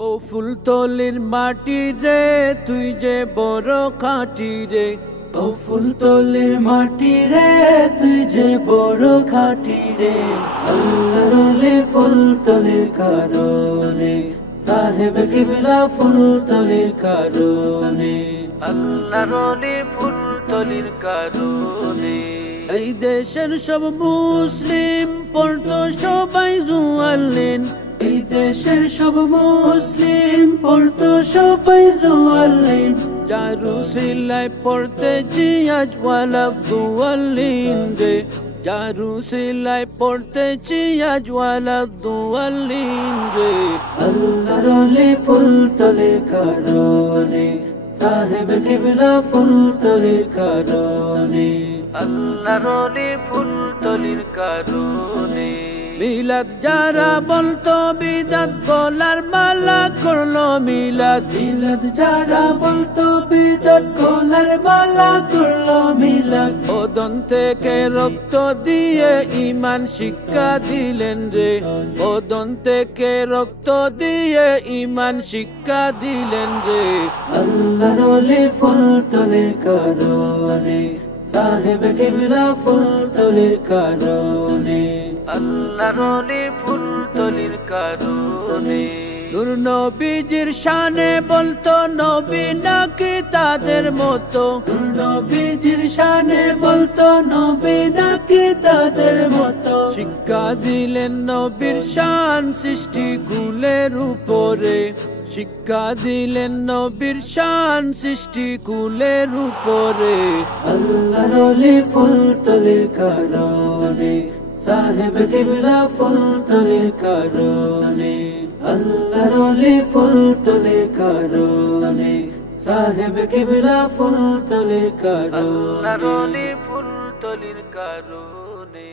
ও ফুলতলির মাটি রে তুই যে বড় খাঁটি রে। ও ফুলতলির মাটি রে তুই যে বড় খাঁটি রে। আল্লাহর ওলি ফুলতলির কারণে, সাহেব কিবলা ফুলতলির কারণে, আল্লাহর ওলি ফুলতলির কারণে। এই দেশের সব মুসলিম পড়তো সবাই জুয়ালেন। এই দেশের সব মুসলিম পড়তো সবাই জুয়ালেন। যারু সিলাই পড়তেছি আজ ওয়ালা দুয়ালিন রে। যারু সিলাই পড়তেছি আজ ওয়ালা দুয়ালিন রে। আল্লাহর ওলি ফুলতলির কারণে, সাহেব কিবলা ফুলতলির কারণে, আল্লাহর ওলি ফুলতলির কারণে। মিলাদ যারা বলতো বিদাত গলার মালা করলো মিলাদ। মিলাদ যারা বলতো বিদাত গলার মালা করলো মিলাদ। ওদন থেকে রক্ত দিয়ে ঈমান শিক্ষা দিলেন রে। ওদন থেকে রক্ত দিয়ে ঈমান শিক্ষা দিলেন রে। আল্লাহর ওলি ফুলতলির কারণে, সাহেব কিবলা ফুলতলির কারণে, আল্লাহর ওলি ফুলতলির কারণে। নূর নবীজির শানে বলতো নবী নাকি তাদের মতো। নূর নবীজির শানে বলতো নবী নাকি তাদের মতো। শিক্ষা দিলেন নবীর শান সৃষ্টি কুলের উপরে। শিক্ষা দিলেন নবীর শান সৃষ্টি কুলের উপরে। আল্লাহর ওলি ফুলতলির কারণে, সাহেব কিবলা ফুলতলির কারণে, আল্লাহর ওলি ফুলতলির কারণে, সাহেব কিবলা ফুলতলির কারণে, আল্লাহর ওলি ফুলতলির কারণে।